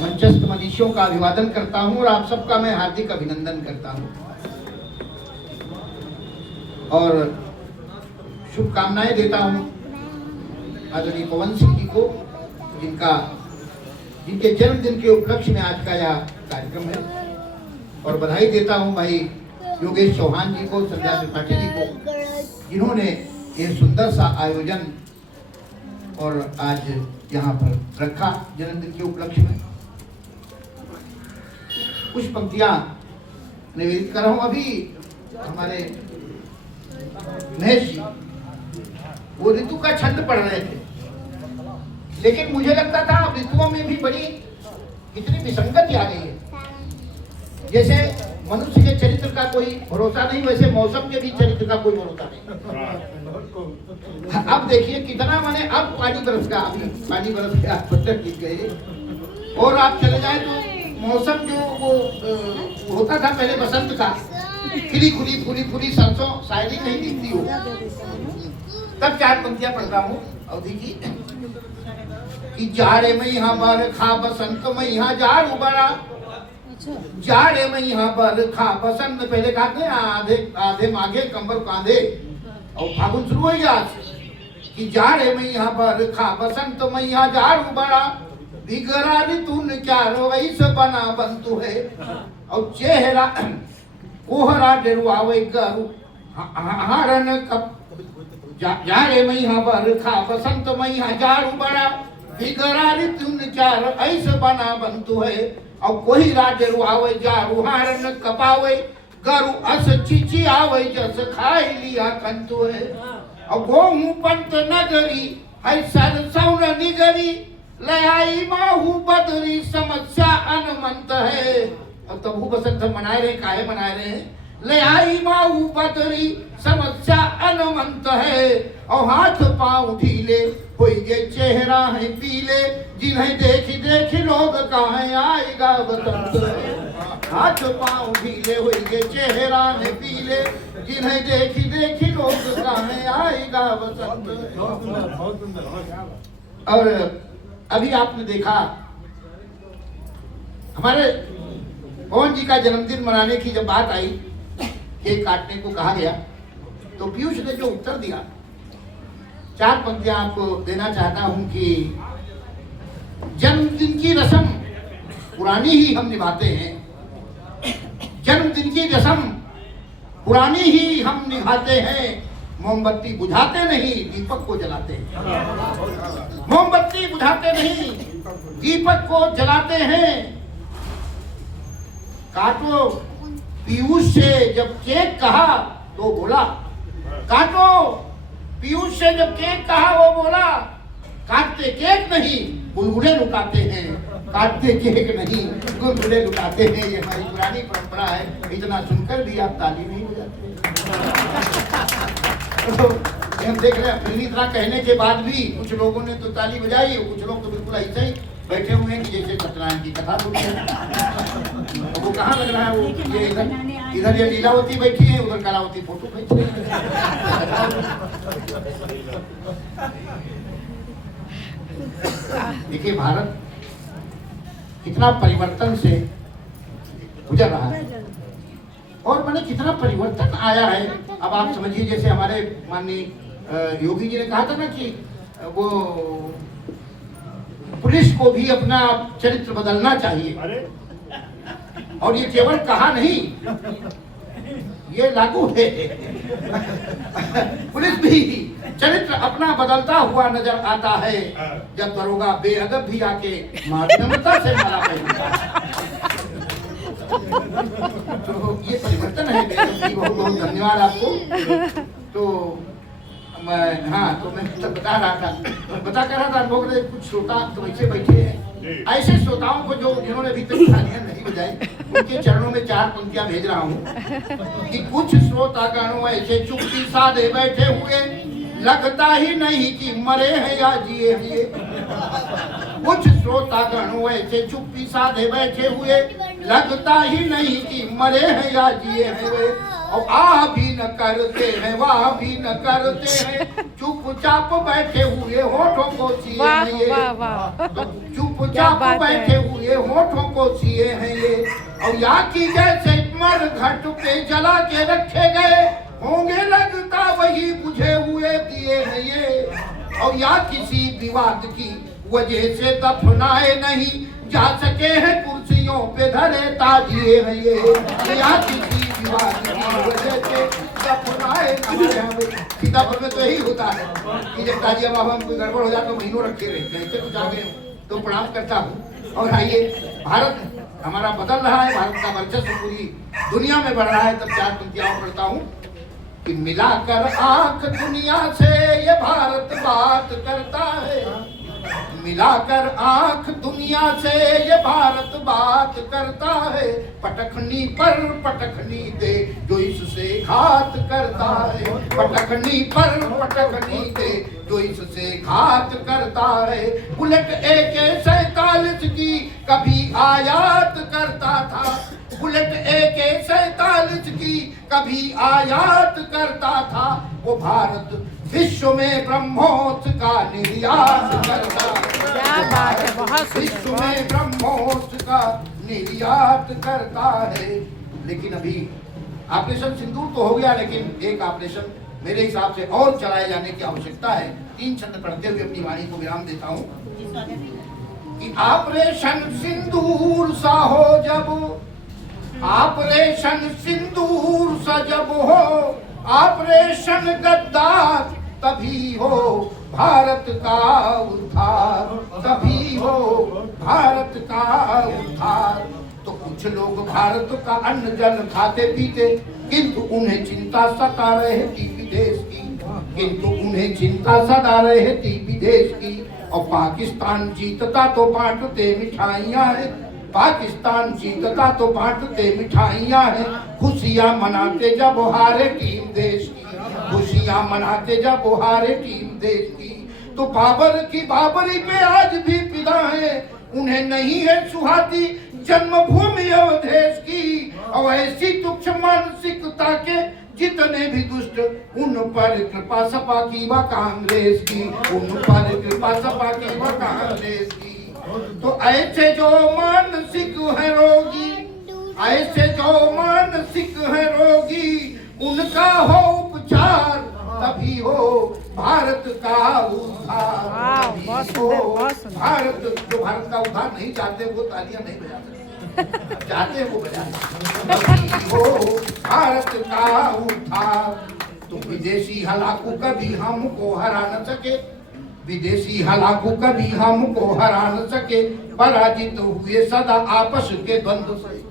मंचस्थ मनीषियों का अभिवादन करता हूं और आप सबका मैं हार्दिक अभिनंदन करता हूं और शुभकामनाएं देता हूं आदरणीय पवन सिंह जी को, जिनके जन्मदिन के उपलक्ष्य में आज का यह कार्यक्रम है। और बधाई देता हूं भाई योगेश चौहान जी को, संध्या त्रिपाठी जी को, जिन्होंने ये सुंदर सा आयोजन और आज यहाँ पर रखा जन्मदिन के उपलक्ष्य में। कुछ पंक्तियां निवेदित कर रहा हूं। अभी हमारे महेश जी वो ऋतु का छंद पढ़ रहे थे, लेकिन मुझे लगता था ऋतुओं में भी बड़ी कितनी विसंगति आ गई है। जैसे मनुष्य के चरित्र का कोई भरोसा नहीं, वैसे मौसम के भी चरित्र का कोई भरोसा नहीं। अब देखिए कितना माने अब पानी बरस गया, अभी पानी बरस गया, पत्थर गिर गए और आप चले जाए तो मौसम जो वो होता था पहले बसंत का, खिली खुली फूली फूली सरसों शायरी नहीं दिखती हो। तब चार पंक्तियां पढ़ रहा हूँ अवधि की कि जाड़े में यहाँ बरखा, बसंत में यहाँ जाड़ उबरा, जाड़े में यहाँ बरखा बसंत, पहले कहते हैं आधे आधे माघे कंबर कांधे, और फागुन शुरू हो गया कि जाड़े में यहाँ बरखा, बसंत में यहाँ जाड़ उबरा, बिगड़ा ऋतु क्या रवैस बना बंतु है, और चेहरा कोहरा डरुआवे गरु हारन कप, जाड़े में यहाँ बरखा, बसंत में यहाँ जाड़ उबरा, बिगड़ा ऋतु क्या ऐसे बना बंतु है, और कोई राज रुआवे जारू हारन कपावे, गरु अस चिची आवे जस खाई लिया कंतु है, और गोहू पंत नगरी है सरसौन निगरी, लयाई माहू बदरी समस्या अनमंत है। अब तबू बसंत मनाए रहे, काहे मनाए रहे हैं? लयाई माहू बदरी समस्या अनमंत है, और हाथ पांव ढीले होइगे चेहरा है पीले, जिन्हें देखी देखी लोग कहें आएगा बसंत। हाथ पांव ढीले होइगे चेहरा है पीले, जिन्हें देखी देखी लोग कहें आएगा बसंत। और अभी आपने देखा हमारे पवन जी का जन्मदिन मनाने की जब बात आई, केक काटने को कहा गया, तो पीयूष ने जो उत्तर दिया, चार पंक्तियां आपको देना चाहता हूं कि जन्मदिन की रस्म पुरानी ही हम निभाते हैं, जन्मदिन की रस्म पुरानी ही हम निभाते हैं, मोमबत्ती बुझाते नहीं दीपक को जलाते हैं, मोमबत्ती बुझाते नहीं दीपक को जलाते हैं। काटो पीयूष से जब केक कहा तो बोला, काटो पीयूष से जब केक कहा वो बोला, काटते केक नहीं बुलबुले लुटाते हैं, काटते केक नहीं बुलबुले लुटाते हैं। ये हमारी पुरानी परंपरा है, इतना सुनकर भी आप ताली नहीं बजाते। तो हम देख रहे हैं फिल्मी तरह कहने के बाद भी कुछ लोगों ने तो ताली बजाई, कुछ लोग तो बिल्कुल ऐसे ही बैठे हुए हैं कि जैसे सत्यनारायण की कथा सुनी है। तो वो कहाँ लग रहा है, वो ये इधर ये लीलावती बैठी है, उधर कलावती फोटो बैठी है। देखिए भारत कितना परिवर्तन से गुजर रहा है और मैंने कितना परिवर्तन आया है। अब आप समझिए, जैसे हमारे माननीय योगी जी ने कहा था ना कि वो पुलिस को भी अपना चरित्र बदलना चाहिए, और ये केवल कहा नहीं, ये लागू है। पुलिस भी चरित्र अपना बदलता हुआ नजर आता है जब दरोगा बेअदब भी आके माध्यमता से मारा पहनता है। तो ये परिवर्तन है। बहुत बहुत धन्यवाद आपको। तो मैं तब बता रहा था लोग कुछ श्रोता तो ऐसे बैठे हैं, ऐसे श्रोताओं को जो जिन्होंने अभी तक तालियां नहीं बजाई, उनके चरणों में चार पंक्तियां भेज रहा हूँ कि कुछ श्रोतागणों ऐसे चुप्पी साधे बैठे हुए, लगता ही नहीं कि मरे हैं या जिए हैं। कुछ श्रोतागणों ऐसे चुप्पी साधे बैठे हुए, लगता ही नहीं कि मरे हैं या जिए हैं। और आ भी न करते हैं, वाह भी न करते हैं, चुपचाप बैठे हुए होठों को सिए हैं ये, चुपचाप बैठे हुए होठों को सिए हैं ये। और या की जैसे मर घट पे जला के रखे गए होंगे, लगता वही बुझे हुए दिए हैं ये। और या किसी विवाद की वजह से दफनाए नहीं जा सके हैं, कुर्सियों पे धरे ताजिए हैं ये। या किसी विवाद की वजह से दफनाए सीतापुर में तो यही होता है कि जब ताजिया बाबा में कोई गड़बड़ हो जाए तो महीनों रखे रहते हैं। इससे कुछ आगे तो प्रणाम करता हूँ। और आइए, भारत हमारा बदल रहा है, भारत का वर्चस्व पूरी दुनिया में बढ़ रहा है। तब चार पंक्तियां पढ़ता हूँ कि मिलाकर आंख दुनिया से ये भारत बात करता है, मिलाकर आंख दुनिया से ये भारत बात करता है। पटखनी पर पटखनी दे जो इससे घात करता है, पटखनी पर पटखनी दे जो इससे घात करता है। बुलेट AK-47 की कभी आयात करता था, बुलेट AK-47 की कभी आयात करता था। वो भारत विश्व में ब्रह्मोस का निर्यात करता है, क्या बात है, बहुत विश्व में ब्रह्मोस का निर्यात करता है। लेकिन अभी ऑपरेशन सिंदूर तो हो गया, लेकिन एक ऑपरेशन मेरे हिसाब से और चलाए जाने की आवश्यकता है। 3 छंद पढ़ते हुए अपनी वाणी को विराम देता हूँ कि ऑपरेशन सिंदूर सा हो जब, ऑपरेशन सिंदूर सा जब हो, ऑपरेशन गद्दार तभी हो भारत का उद्धार, तभी हो भारत का उद्धार। तो कुछ लोग भारत का अन्न जल खाते पीते, किंतु उन्हें चिंता सता रहती विदेश की, किंतु उन्हें चिंता सदा रहती विदेश की। और पाकिस्तान जीतता तो बांटते मिठाइयाँ है, पाकिस्तान जीतता तो बांटते मिठाइयाँ हैं। खुशियाँ मनाते जब हारे टीम देश की, खुशियाँ मनाते जब हारे टीम देश की। तो बाबर की बाबरी पे आज भी फिदा है, उन्हें नहीं है सुहाती जन्मभूमि अवधेश की। और ऐसी तुच्छ मानसिकता के जितने भी दुष्ट, उन पर कृपा सपा की व कांग्रेस की, उन पर कृपा सपा की व कांग्रेस की। तो ऐसे जो मानसिक है रोगी, ऐसे जो मानसिक है रोगी, उनका हो उपचार तभी हो भारत का उद्धार, तभी हो भारत। जो भारत का उद्धार नहीं चाहते वो तालियां नहीं बजा सकते, चाहते वो बजा, तभी हो भारत का उद्धार। तो विदेशी हलाकू कभी हमको हरा न सके, विदेशी हलाकू कभी हमको हरा न सके, पराजित हुए सदा आपस के द्वंद्व से।